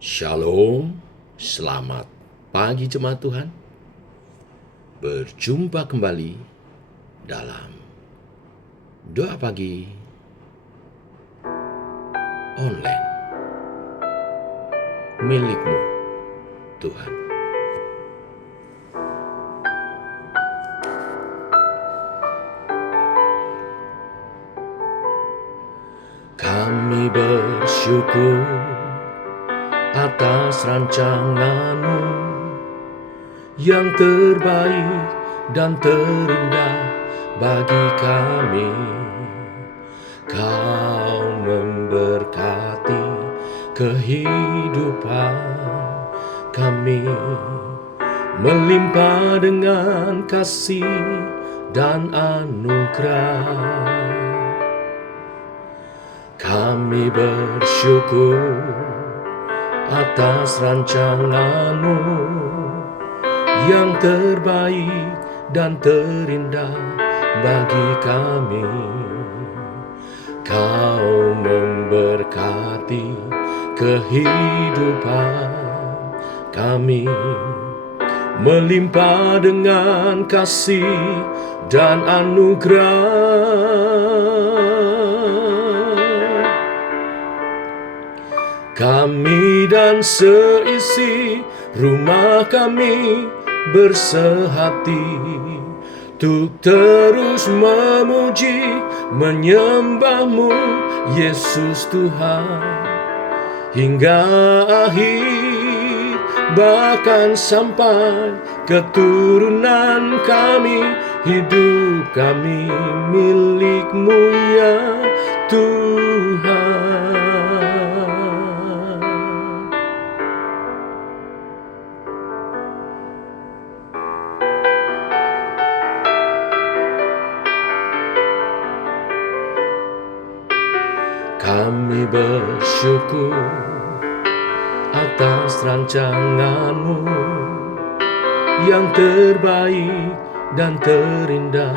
Shalom, selamat pagi jemaat Tuhan. Berjumpa kembali dalam doa pagi online milikmu Tuhan. Kami bersyukur atas rancangan-Mu yang terbaik dan terindah bagi kami. Kau memberkati kehidupan kami, melimpah dengan kasih dan anugerah. Kami bersyukur atas rancangan-Mu yang terbaik dan terindah bagi kami. Kau memberkati kehidupan kami, melimpah dengan kasih dan anugerah. Kami dan seisi rumah kami bersehati untuk terus memuji, menyembah-Mu, Yesus Tuhan, hingga akhir, bahkan sampai keturunan kami. Hidup kami milik-Mu ya Tuhan. Kami bersyukur atas rancangan-Mu yang terbaik dan terindah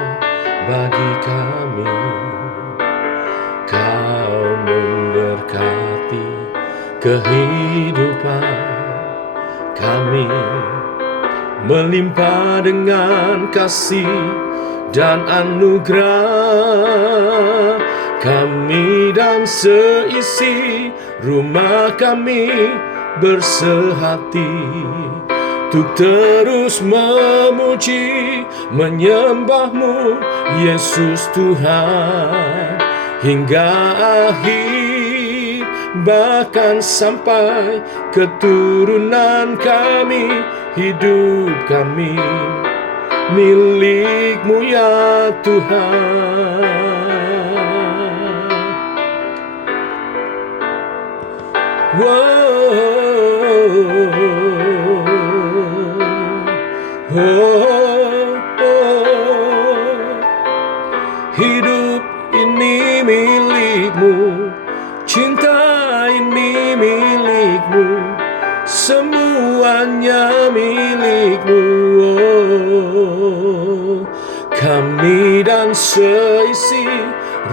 bagi kami. Kau memberkati kehidupan kami, melimpah dengan kasih dan anugerah. Kami dan seisi rumah kami bersehati untuk terus memuji, menyembah-Mu, Yesus Tuhan, hingga akhir, bahkan sampai keturunan kami. Hidup kami milik-Mu ya Tuhan. Hidup ini milik-Mu, cinta ini milik-Mu, semuanya milik-Mu. Kami dan seisi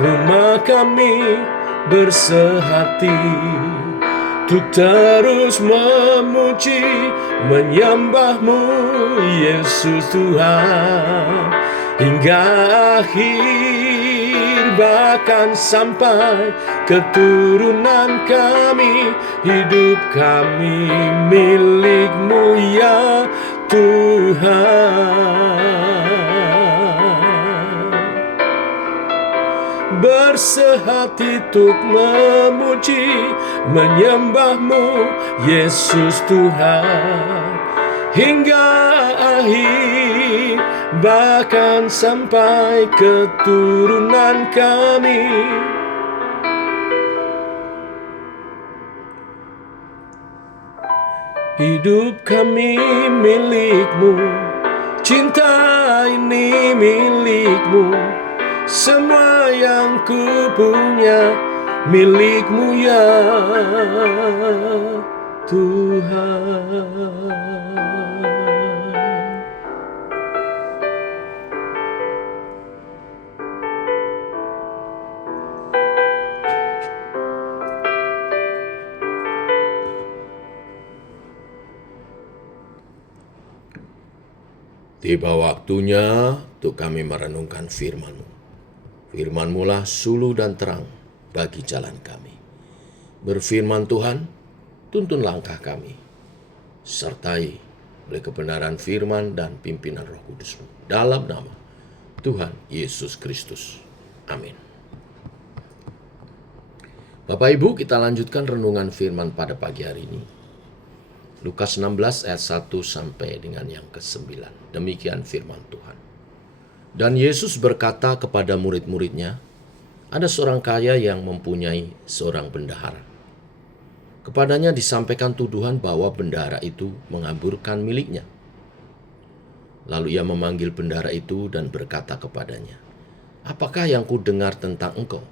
rumah kami bersehati untuk terus memuji, menyembah-Mu, Yesus Tuhan, hingga akhir, bahkan sampai keturunan kami. Hidup kami milik-Mu ya Tuhan. Bersehati untuk memuji, menyembah-Mu, Yesus Tuhan, hingga akhir, bahkan sampai keturunan kami. Hidup kami milik-Mu, cinta ini milik-Mu, semua yang ku punya milik-Mu ya Tuhan. Tiba waktunya untuk kami merenungkan firman-Mu. Firman-Mu lah suluh dan terang bagi jalan kami. Berfirman Tuhan, tuntun langkah kami. Sertai oleh kebenaran firman dan pimpinan Roh Kudus-Mu. Dalam nama Tuhan Yesus Kristus. Amin. Bapak Ibu, kita lanjutkan renungan firman pada pagi hari ini. Lukas 16 ayat 1 sampai dengan yang ke-9. Demikian firman Tuhan. Dan Yesus berkata kepada murid-muridnya, ada seorang kaya yang mempunyai seorang bendahara. Kepadanya disampaikan tuduhan bahwa bendahara itu mengamburkan miliknya. Lalu ia memanggil bendahara itu dan berkata kepadanya, apakah yang kudengar tentang engkau?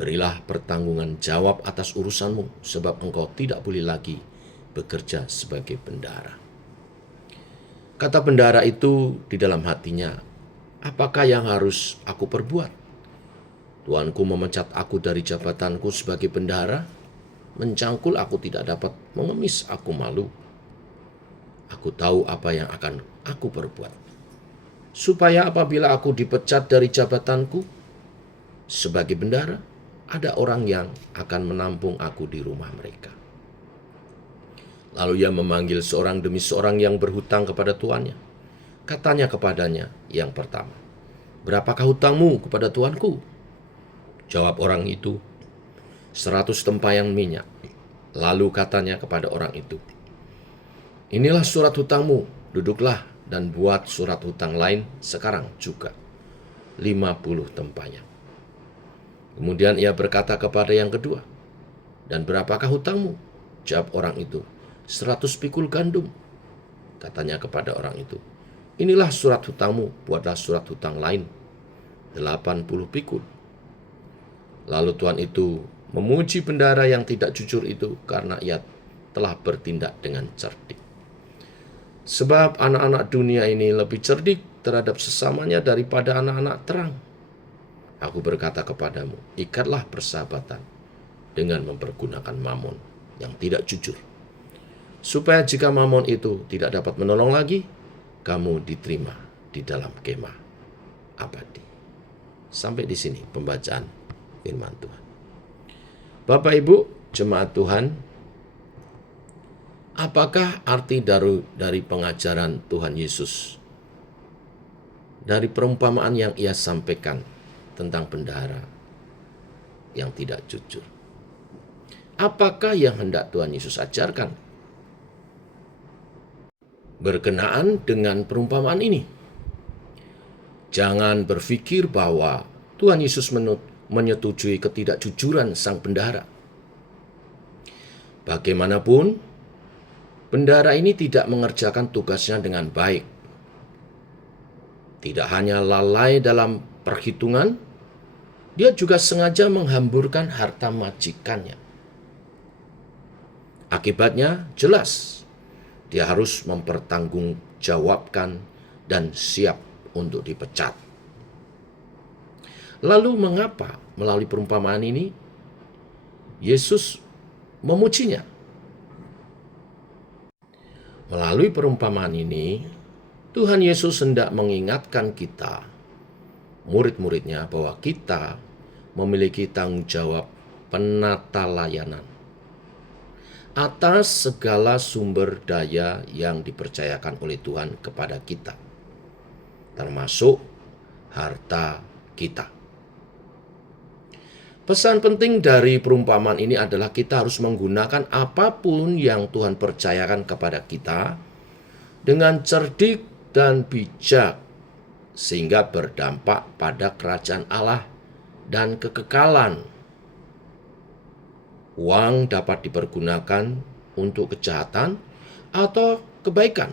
Berilah pertanggungan jawab atas urusanmu, sebab engkau tidak boleh lagi bekerja sebagai bendahara. Kata bendahara itu di dalam hatinya, apakah yang harus aku perbuat? Tuanku memecat aku dari jabatanku sebagai bendahara, mencangkul aku tidak dapat, mengemis aku malu. Aku tahu apa yang akan aku perbuat, supaya apabila aku dipecat dari jabatanku sebagai bendahara, ada orang yang akan menampung aku di rumah mereka. Lalu ia memanggil seorang demi seorang yang berhutang kepada tuannya. Katanya kepadanya yang pertama, berapakah hutangmu kepada tuanku? Jawab orang itu, 100 tempayan minyak. Lalu katanya kepada orang itu, inilah surat hutangmu, duduklah dan buat surat hutang lain sekarang juga, 50 tempayan. Kemudian ia berkata kepada yang kedua, dan berapakah hutangmu? Jawab orang itu, 100 pikul gandum. Katanya kepada orang itu, inilah surat hutangmu, buatlah surat hutang lain, 80 pikul. Lalu tuan itu memuji bendahara yang tidak jujur itu karena ia telah bertindak dengan cerdik. Sebab anak-anak dunia ini lebih cerdik terhadap sesamanya daripada anak-anak terang. Aku berkata kepadamu, ikatlah persahabatan dengan mempergunakan mamon yang tidak jujur, supaya jika mamon itu tidak dapat menolong lagi, kamu diterima di dalam kemah abadi. Sampai di sini pembacaan firman Tuhan. Bapak Ibu, jemaat Tuhan, apakah arti dari pengajaran Tuhan Yesus? Dari perumpamaan yang ia sampaikan tentang bendahara yang tidak jujur. Apakah yang hendak Tuhan Yesus ajarkan berkenaan dengan perumpamaan ini? Jangan berpikir bahwa Tuhan Yesus menyetujui ketidakjujuran sang bendahara. Bagaimanapun, bendahara ini tidak mengerjakan tugasnya dengan baik. Tidak hanya lalai dalam perhitungan, dia juga sengaja menghamburkan harta majikannya. Akibatnya jelas, dia harus mempertanggungjawabkan dan siap untuk dipecat. Lalu mengapa melalui perumpamaan ini Yesus memujinya? Melalui perumpamaan ini Tuhan Yesus hendak mengingatkan kita, murid-muridnya, bahwa kita memiliki tanggung jawab penata layanan atas segala sumber daya yang dipercayakan oleh Tuhan kepada kita, termasuk harta kita. Pesan penting dari perumpamaan ini adalah kita harus menggunakan apapun yang Tuhan percayakan kepada kita dengan cerdik dan bijak, sehingga berdampak pada kerajaan Allah dan kekekalan. Uang dapat dipergunakan untuk kejahatan atau kebaikan.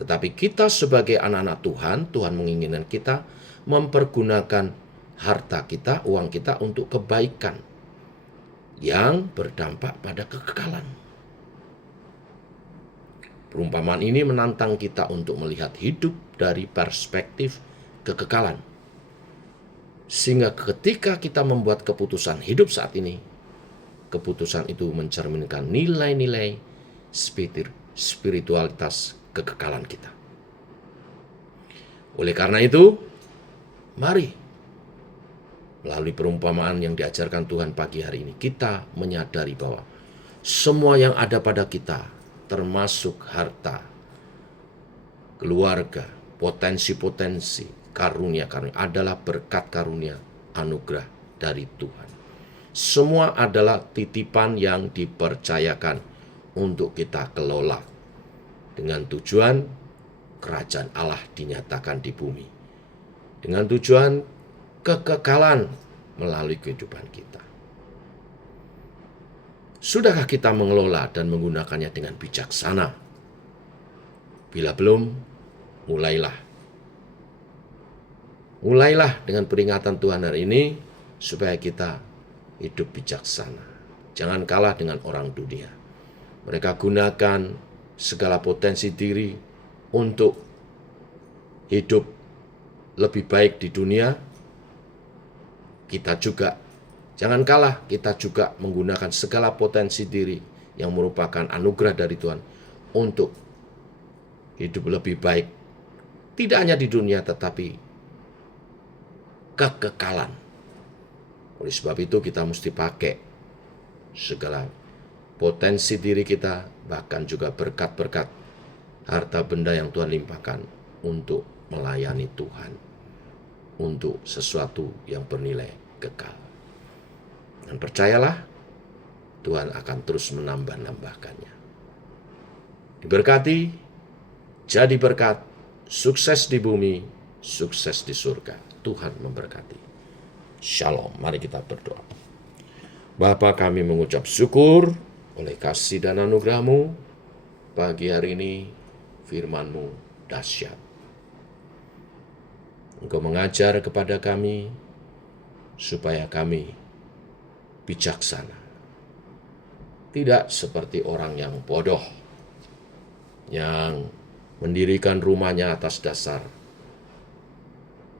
Tetapi kita sebagai anak-anak Tuhan, Tuhan menginginkan kita mempergunakan harta kita, uang kita untuk kebaikan yang berdampak pada kekekalan. Perumpamaan ini menantang kita untuk melihat hidup dari perspektif kekekalan. Sehingga ketika kita membuat keputusan hidup saat ini, keputusan itu mencerminkan nilai-nilai spiritualitas kekekalan kita. Oleh karena itu, mari melalui perumpamaan yang diajarkan Tuhan pagi hari ini, kita menyadari bahwa semua yang ada pada kita, termasuk harta, keluarga, potensi-potensi, karunia-karunia, adalah berkat karunia anugerah dari Tuhan. Semua adalah titipan yang dipercayakan untuk kita kelola dengan tujuan kerajaan Allah dinyatakan di bumi, dengan tujuan kekekalan melalui kehidupan kita. Sudahkah kita mengelola dan menggunakannya dengan bijaksana? Bila belum, mulailah dengan peringatan Tuhan hari ini supaya kita hidup bijaksana. Jangan kalah dengan orang dunia. Mereka gunakan segala potensi diri untuk hidup lebih baik di dunia. Kita juga jangan kalah, kita juga menggunakan segala potensi diri yang merupakan anugerah dari Tuhan untuk hidup lebih baik. Tidak hanya di dunia, tetapi kekekalan. Oleh sebab itu kita mesti pakai segala potensi diri kita, bahkan juga berkat-berkat harta benda yang Tuhan limpahkan untuk melayani Tuhan, untuk sesuatu yang bernilai kekal. Dan percayalah, Tuhan akan terus menambah-nambahkannya. Diberkati, jadi berkat, sukses di bumi, sukses di surga. Tuhan memberkati. Shalom, mari kita berdoa. Bapa, kami mengucap syukur oleh kasih dan anugerah-Mu. Pagi hari ini firman-Mu dahsyat. Engkau mengajar kepada kami supaya kami bijaksana. Tidak seperti orang yang bodoh, yang mendirikan rumahnya atas dasar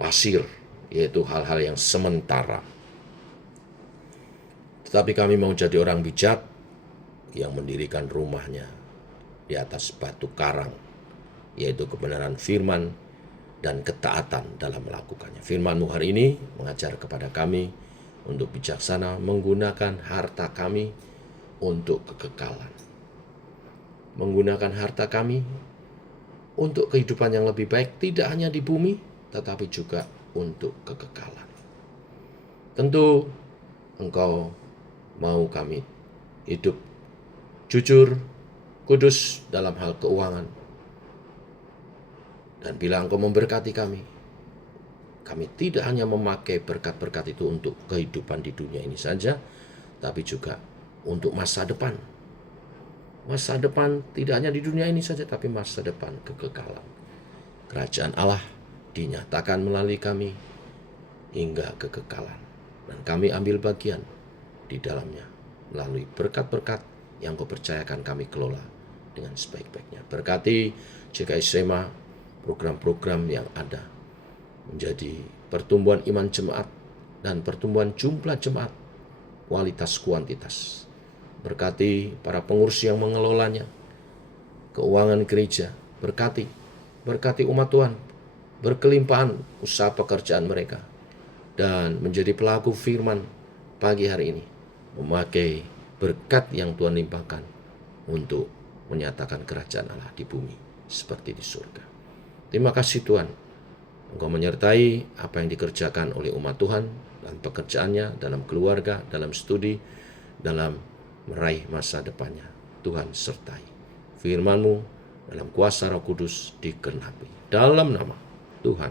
pasir, yaitu hal-hal yang sementara. Tetapi kami mau jadi orang bijak yang mendirikan rumahnya di atas batu karang, yaitu kebenaran firman dan ketaatan dalam melakukannya. Firman-Mu hari ini mengajar kepada kami untuk bijaksana menggunakan harta kami untuk kekekalan. Menggunakan harta kami untuk kehidupan yang lebih baik, tidak hanya di bumi, tetapi juga untuk kekekalan. Tentu Engkau mau kami hidup jujur, kudus dalam hal keuangan. Dan bila Engkau memberkati kami tidak hanya memakai berkat-berkat itu untuk kehidupan di dunia ini saja, tapi juga untuk masa depan. Masa depan tidak hanya di dunia ini saja, tapi masa depan kekekalan. Kerajaan Allah dinyatakan melalui kami hingga kekekalan. Dan kami ambil bagian di dalamnya melalui berkat-berkat yang Kau percayakan kami kelola dengan sebaik-baiknya. Berkati GKI SEMA, program-program yang ada, menjadi pertumbuhan iman jemaat dan pertumbuhan jumlah jemaat, kualitas kuantitas. Berkati para pengurus yang mengelolanya, keuangan gereja, berkati umat Tuhan, berkelimpahan usaha pekerjaan mereka, dan menjadi pelaku firman pagi hari ini, memakai berkat yang Tuhan limpahkan untuk menyatakan kerajaan Allah di bumi seperti di surga. Terima kasih Tuhan, Engkau menyertai apa yang dikerjakan oleh umat Tuhan dalam pekerjaannya, dalam keluarga, dalam studi, dalam meraih masa depannya. Tuhan sertai. Firman-Mu dalam kuasa Roh Kudus digenapi. Dalam nama Tuhan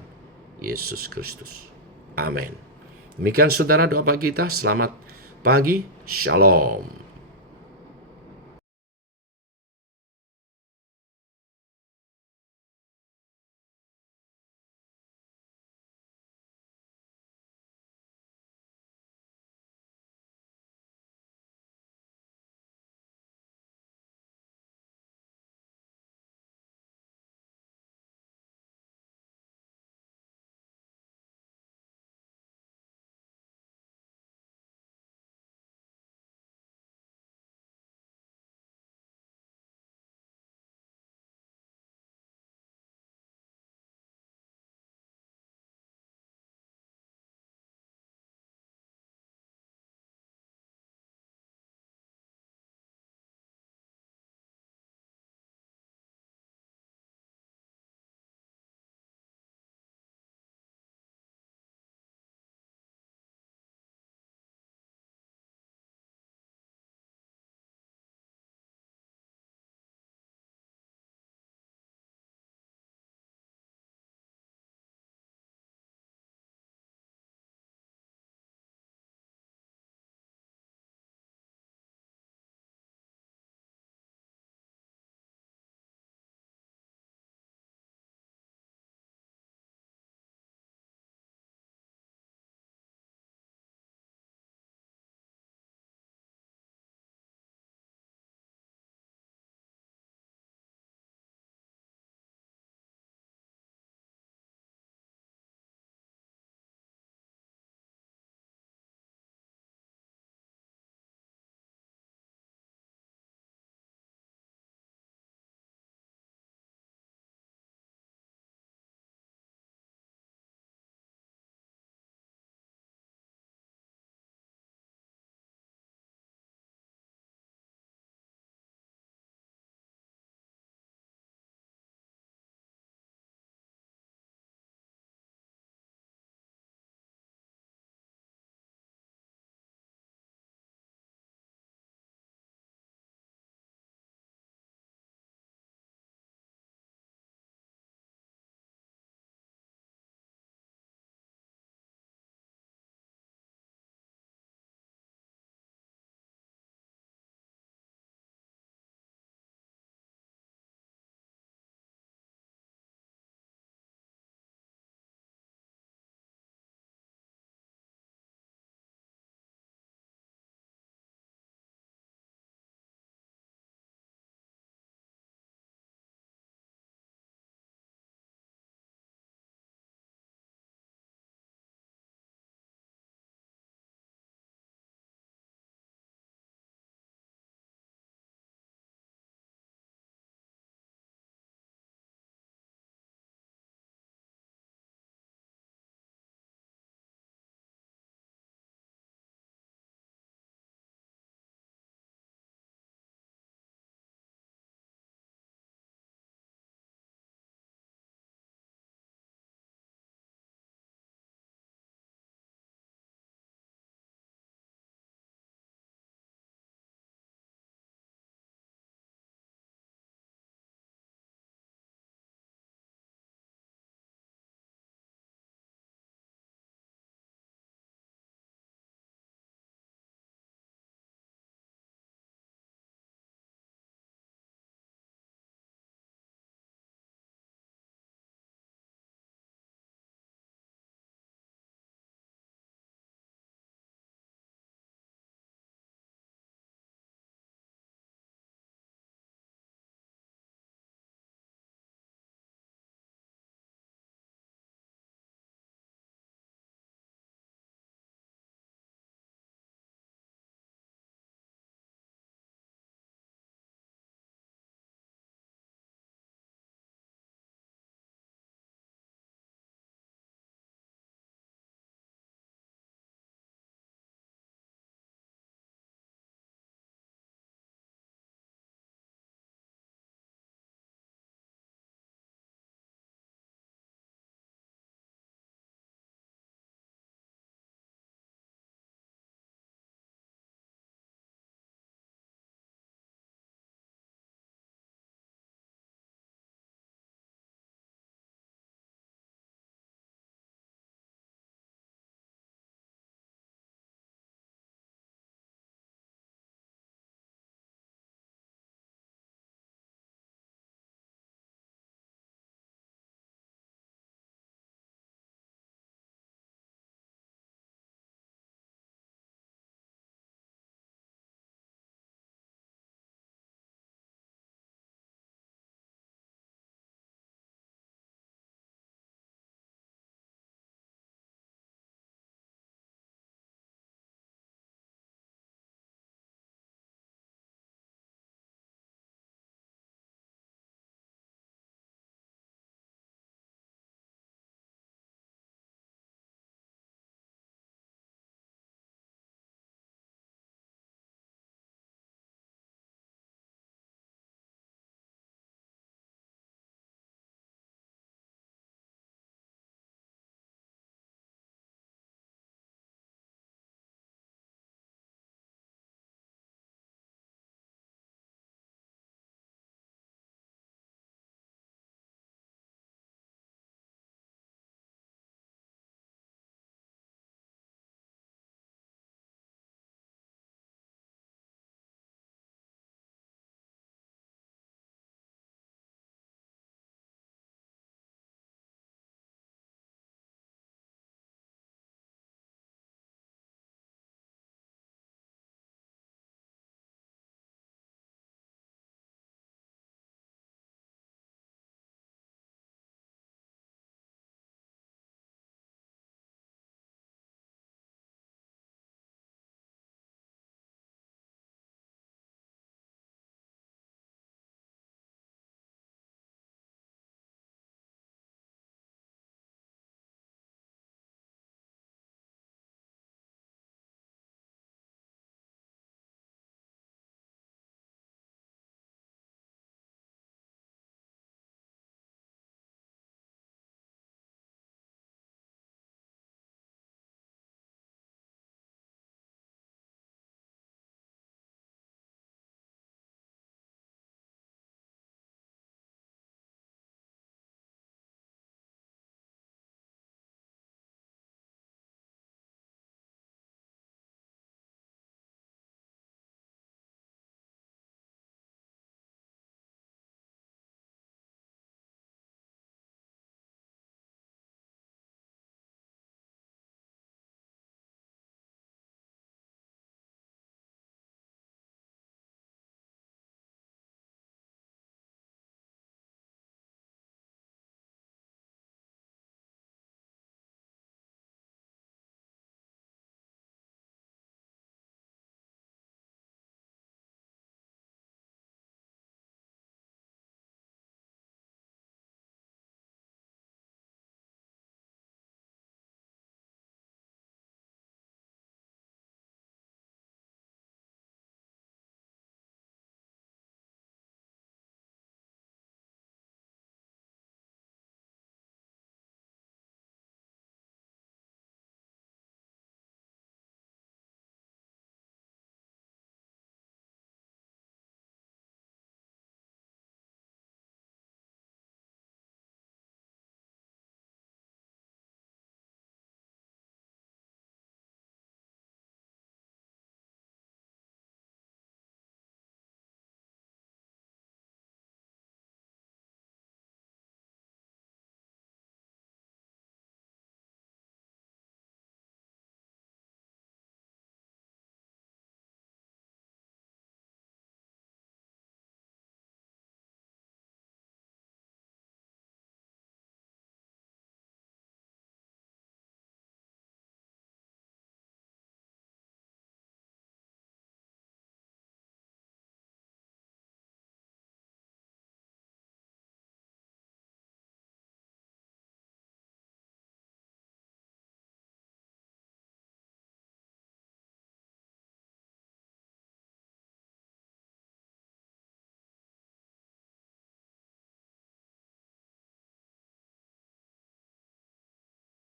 Yesus Kristus. Amin. Demikian saudara doa pagi kita. Selamat pagi. Shalom.